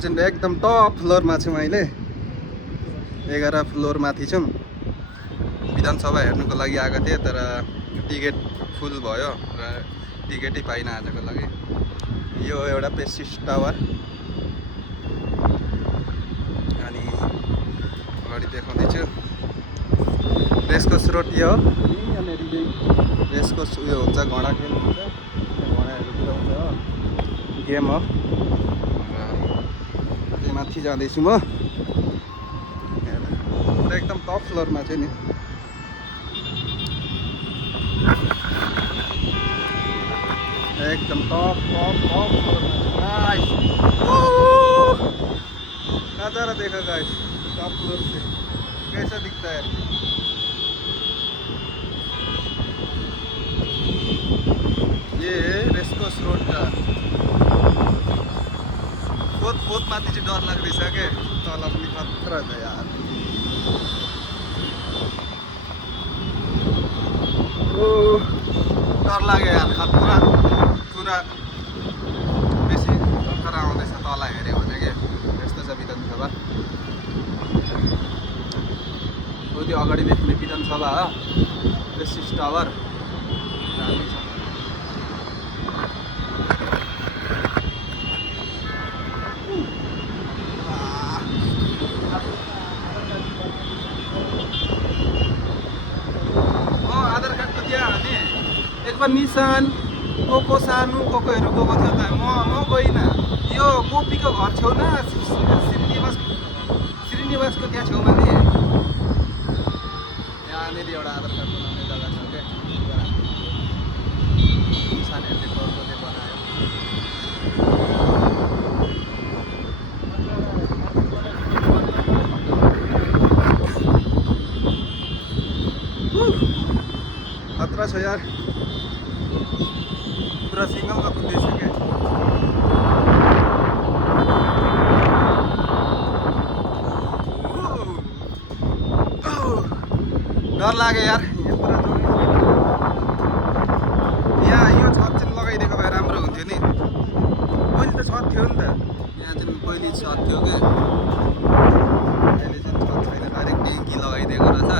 चाहिँ एकदम टप फ्लोरमा छौँ अहिले। 11 फ्लोर माथि छौँ। विधानसभा हेर्नुको लागि आएको थिएँ तर टिकट फुल भयो र टिकटै पाइनँ आजको लागि। यो एउटा प्रेस्टिज टावर अनि अगाडि देखाउँदैछु रेसकोर्स रोड यो हो। यहाँनिर रेसकोर्स उयो हुन्छ, घोडा खेल हुन्छ, घोडाहरू कुदाउँछ हो, गेम हो। र माथि जाँदैछु म एकदम टप फ्लोरमा चाहिँ नि। एकदम टप फ्लोरमा। नजारा देखो गाइस, टॉप फ्लोर से कैसा दिखता है। ये रेसकोर्स रोड का बहुत माथि चाहिँ डर लाग्दैछ के, तल पनि खतरा छ यार। डर लाग्यो यार, खतरा पुरा बेसी खतरा आउँदैछ तल हेऱ्यो भने के। यस्तो छ विधानसभा, त्यो अगाडि देख्ने विधानसभा हो, प्रेस्टिज टावर दामी छ। आधार कार्ड त त्यहाँ हाने एकबार निशान कोको सानो कोकोहरू गएको थियो त, म गइनँ। यो गोपीको घर छेउमा श्रीनिवासको त्यहाँ छेउमा नि यहाँनिर एउटा आधार कार्ड बनाउने जग्गा छ क्या। किसानहरूले गर्दै बनायो। खतरा छ यार, पुरा सिङ्गलमा कुद्दैछु क्या। डर लाग्यो यार, यहाँ यो छत चाहिँ लगाइदिएको भए राम्रो हुन्थ्यो नि। पहिले त छत थियो नि त, यहाँ चाहिँ पहिले छत थियो क्या, अहिले चाहिँ छत छैन, डाइरेक्ट ट्याङ्की लगाइदिएको रहेछ।